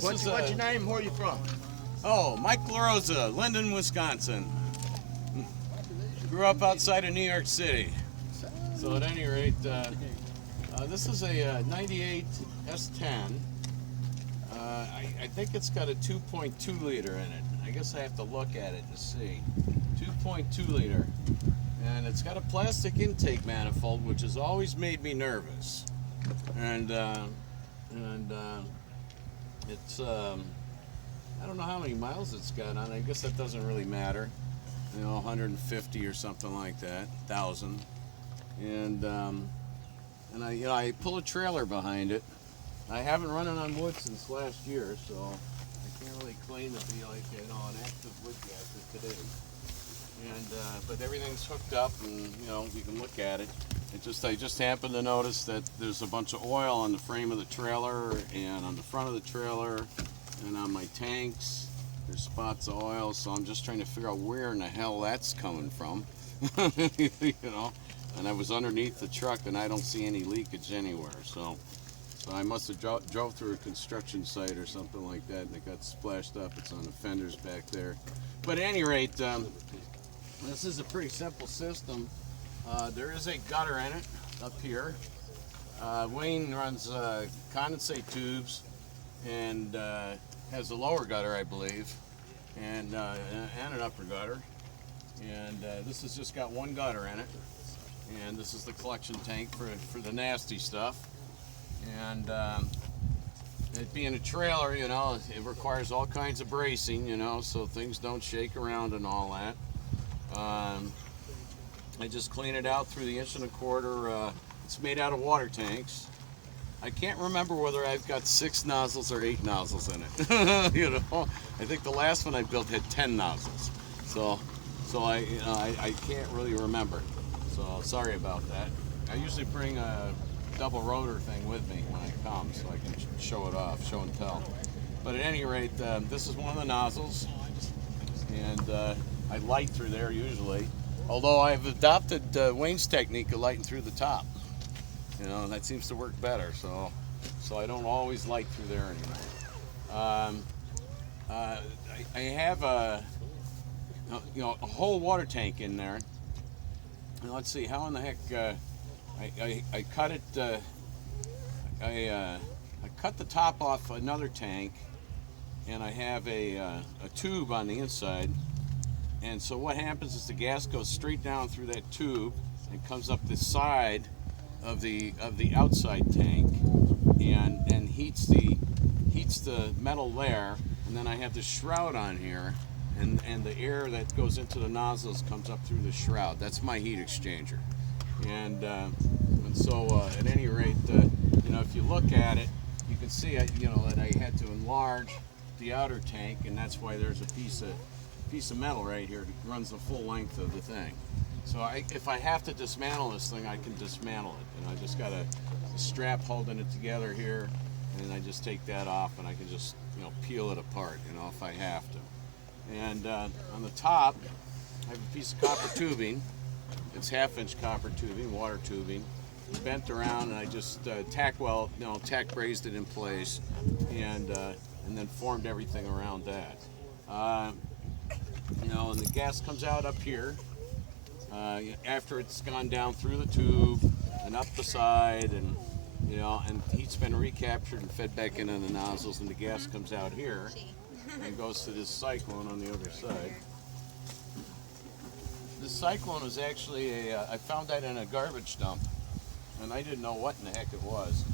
What's your name? Where are you from? Oh, Mike LaRosa, Linden, Wisconsin. Grew up outside of New York City. So at any rate, this is a 98 S-10. I think it's got a 2.2 liter in it. I guess I have to look at it to see. 2.2 liter. And it's got a plastic intake manifold, which has always made me nervous. And it's, I don't know how many miles it's got on. I guess that doesn't really matter. 150 or something like that, 1,000. And I pull a trailer behind it. I haven't run it on wood since last year, so I can't really claim to be like an active woodgasser today. And but everything's hooked up, and you can look at it. I just happened to notice that there's a bunch of oil on the frame of the trailer and on the front of the trailer and on my tanks. There's spots of oil, so I'm just trying to figure out where in the hell that's coming from. And I was underneath the truck and I don't see any leakage anywhere. So I must have drove through a construction site or something like that, and it got splashed up. It's on the fenders back there. But at any rate, this is a pretty simple system. There is a gutter in it up here. Wayne runs condensate tubes and has a lower gutter, I believe, and an upper gutter. And this has just got one gutter in it. And this is the collection tank for the nasty stuff. And it being a trailer, it requires all kinds of bracing, so things don't shake around and all that. I just clean it out through the 1.25 inch. It's made out of water tanks. I can't remember whether I've got 6 nozzles or 8 nozzles in it. I think the last one I built had 10 nozzles. So I can't really remember. So sorry about that. I usually bring a double rotor thing with me when I come, so I can show it off, show and tell. But at any rate, this is one of the nozzles, and I light through there usually. Although I've adopted Wayne's technique of lighting through the top. That seems to work better. So I don't always light through there anymore. I have a whole water tank in there. And let's see, how in the heck I cut it. I cut the top off another tank, and I have a tube on the inside. And so what happens is the gas goes straight down through that tube and comes up the side of the outside tank and heats the metal there. And then I have the shroud on here, and the air that goes into the nozzles comes up through the shroud. That's my heat exchanger. And so at any rate, if you look at it, you can see that I had to enlarge the outer tank, and that's why there's a piece of metal right here that runs the full length of the thing. So if I have to dismantle this thing, I can dismantle it. I just got a strap holding it together here, and I just take that off, and I can just peel it apart, if I have to. And on the top, I have a piece of copper tubing. It's 1/2 inch copper tubing, water tubing. It's bent around, and I just tack brazed it in place, and then formed everything around that. And the gas comes out up here after it's gone down through the tube and up the side, and heat's been recaptured and fed back into the nozzles, and the gas comes out here and goes to this cyclone on the other side. This cyclone is actually I found that in a garbage dump, and I didn't know what in the heck it was,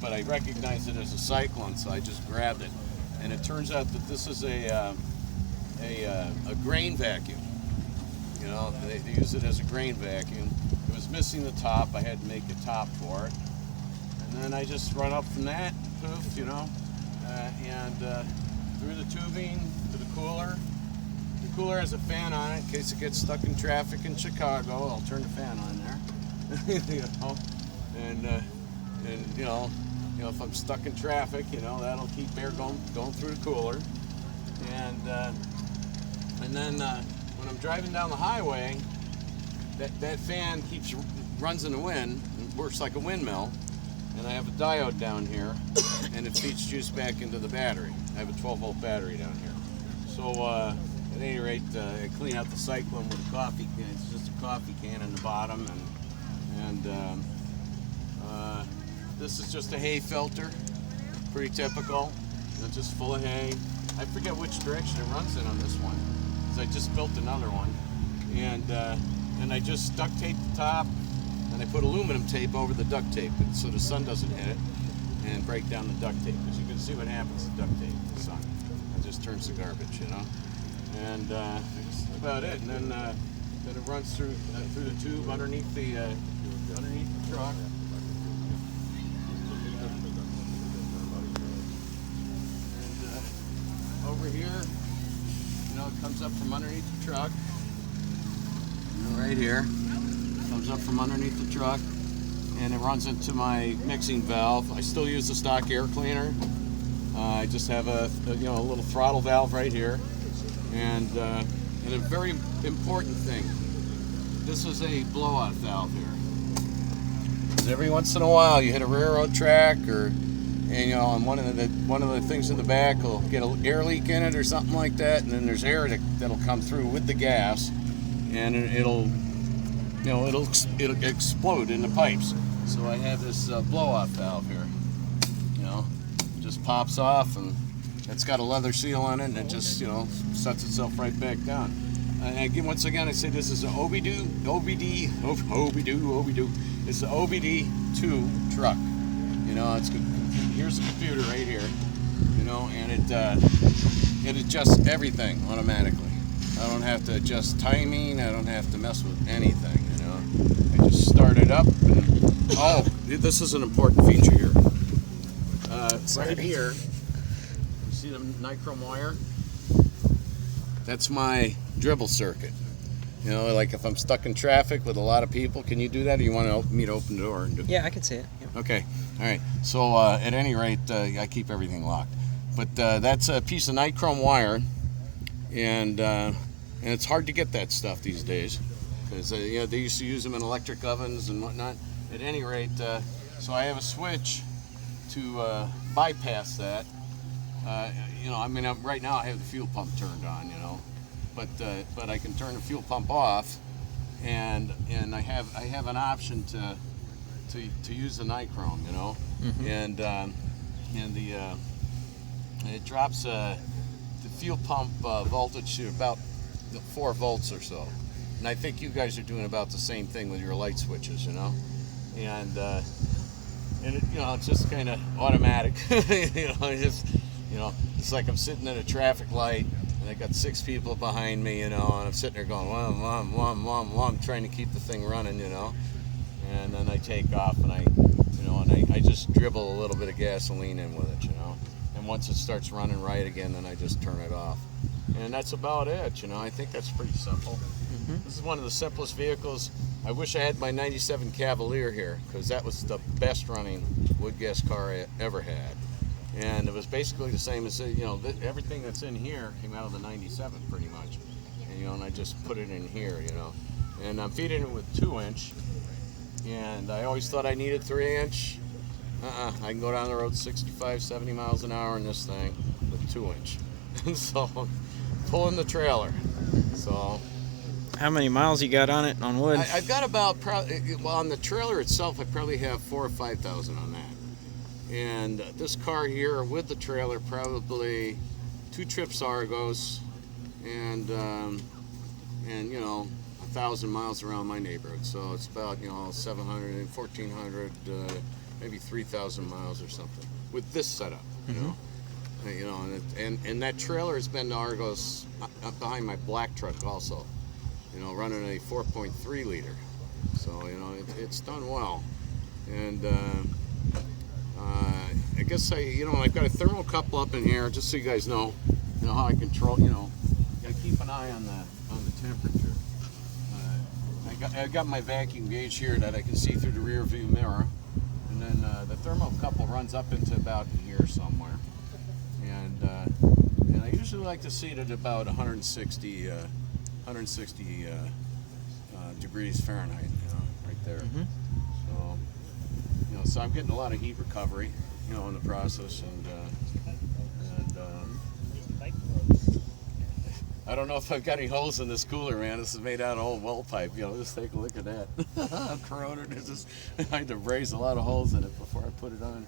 but I recognized it as a cyclone, so I just grabbed it. And it turns out that this is a grain vacuum. They use it as a grain vacuum. It was missing the top. I had to make a top for it. And then I just run up from that, poof, and through the tubing to the cooler. The cooler has a fan on it in case it gets stuck in traffic in Chicago. I'll turn the fan on there. And if I'm stuck in traffic, that'll keep air going through the cooler. And then when I'm driving down the highway, that fan runs in the wind, and works like a windmill, and I have a diode down here, and it feeds juice back into the battery. I have a 12-volt battery down here. So at any rate, I clean out the cyclone with a coffee can. It's just a coffee can in the bottom, and this is just a hay filter, pretty typical. It's just full of hay. I forget which direction it runs in on this one, because I just built another one, and I just duct tape the top, and I put aluminum tape over the duct tape, so the sun doesn't hit it and break down the duct tape. Because you can see what happens to duct tape in the sun. It just turns to garbage, you know. And that's about it. And then it runs through the tube underneath the truck. And over here, you know, it comes up from underneath the truck. Right here, comes up from underneath the truck, and it runs into my mixing valve. I still use the stock air cleaner. I just have a little throttle valve right here, and a very important thing. This is a blowout valve here. Because every once in a while you hit a railroad track, and one of the things in the back will get an air leak in it or something like that, and then there's air that'll come through with the gas, and it'll explode in the pipes. So I have this blow-off valve here. You know, it just pops off, and it's got a leather seal on it, and it just sets itself right back down. And again, once again, I say this is an OBD. It's an OBD2 truck. You know, here's the computer right here. You know, and it adjusts everything automatically. I don't have to adjust timing. I don't have to mess with anything, you know. I just start it up, and this is an important feature here. Right here, you see the nichrome wire? That's my dribble circuit. You know, like if I'm stuck in traffic with a lot of people, can you do that, or you want me to open the door? Yeah, I can see it. Yep. Okay, all right. So at any rate, I keep everything locked. But that's a piece of nichrome wire, and it's hard to get that stuff these days, because they used to use them in electric ovens and whatnot. At any rate, so I have a switch to bypass that. Right now I have the fuel pump turned on, but I can turn the fuel pump off, and I have an option to use the nichrome, Mm-hmm. and it drops the fuel pump voltage to about 4 volts or so. And I think you guys are doing about the same thing with your light switches, and it's just kind of automatic. It's like I'm sitting at a traffic light, and I got 6 people behind me, and I'm sitting there going, wham, trying to keep the thing running, and then I take off, and I just dribble a little bit of gasoline in with it, and once it starts running right again, then I just turn it off. And that's about it, I think that's pretty simple. Mm-hmm. This is one of the simplest vehicles. I wish I had my 97 Cavalier here, because that was the best running Woodgas car I ever had. And it was basically the same as, everything that's in here came out of the 97 pretty much. And I just put it in here, And I'm feeding it with 2-inch. And I always thought I needed 3-inch. I can go down the road 65, 70 miles an hour in this thing with 2-inch. So, pulling the trailer. So, How many miles you got on it on wood? I've got about, on the trailer itself, I probably have 4,000 or 5,000 on that. And this car here with the trailer, probably 2 trips Argos, and 1,000 miles around my neighborhood. So it's about 700, 1,400, maybe 3,000 miles or something with this setup. And that trailer has been to Argos behind my black truck also. Running a 4.3 liter. So it's done well. And I guess I've got a thermocouple up in here just so you guys know how I control. I keep an eye on the temperature. I got my vacuum gauge here that I can see through the rear view mirror, and then the thermocouple runs up into about here somewhere, and I usually like to see it at about 160 degrees Fahrenheit, right there. Mm-hmm. So so I'm getting a lot of heat recovery, you know, in the process, and I don't know if I've got any holes in this cooler, man. This is made out of old well pipe. You know, just take a look at that. Corroded. It's just, I had to braze a lot of holes in it before I put it on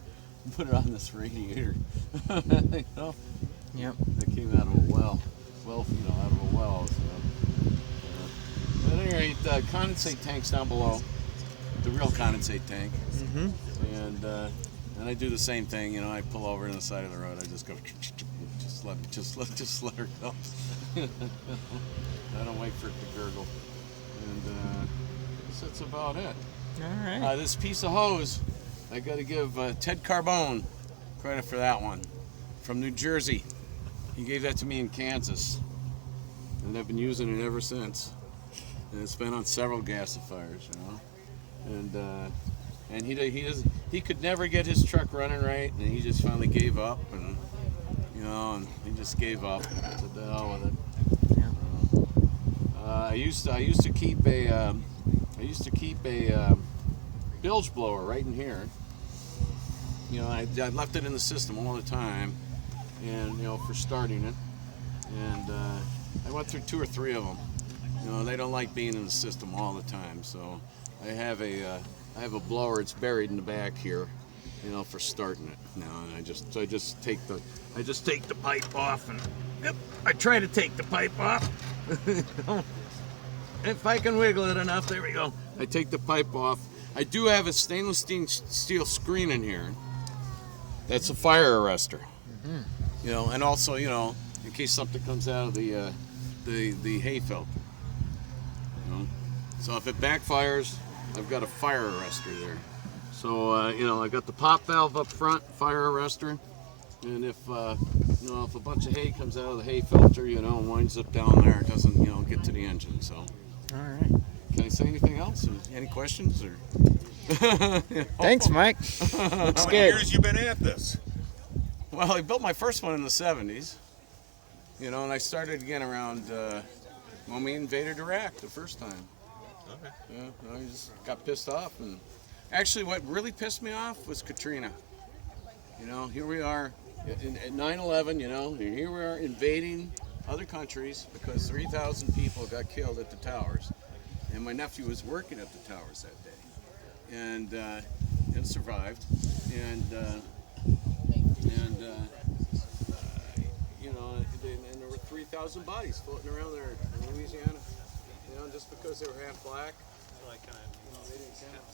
this radiator. You know? Yep. It came out of a well, you know, out of a well. So. At any rate, condensate tanks down below, the real condensate tank, and I do the same thing. You know, I pull over to the side of the road. I just go, just let her go. I don't wait for it to gurgle, and that's about it. All right. This piece of hose, I got to give Ted Carbone credit for that one, from New Jersey. He gave that to me in Kansas, and I've been using it ever since. And it's been on several gasifiers, you know, and he could never get his truck running right, and he just finally gave up, and you know, and he just gave up. Said the hell with it. Yeah. I used to keep a bilge blower right in here. You know, I left it in the system all the time, and you know, for starting it, and I went through 2 or 3 of them. You know, they don't like being in the system all the time, so I have a blower. It's buried in the back here, you know, for starting it. You know, and I just take the pipe off, and yep, I try to take the pipe off. You know, if I can wiggle it enough, there we go. I take the pipe off. I do have a stainless steel screen in here. That's a fire arrestor. You know, and also, you know, in case something comes out of the hay filter. So if it backfires, I've got a fire arrestor there. So you know, I got the pop valve up front, fire arrestor, and if you know, if a bunch of hay comes out of the hay filter, you know, and winds up down there, it doesn't, you know, get to the engine. So. All right. Can I say anything else? Or any questions? Or. Thanks, Mike. Looks How many good. years you been at this? Well, I built my first one in the 70s. You know, and I started again around when we invaded Iraq the first time. Okay. Yeah, I just got pissed off, and actually, what really pissed me off was Katrina. You know, here we are at 9/11. You know, and here we are invading other countries because 3,000 people got killed at the towers, and my nephew was working at the towers that day, and survived, and you know, and there were 3,000 bodies floating around there in Louisiana. You know, just because they were half black. So I kind of, you know, they didn't count.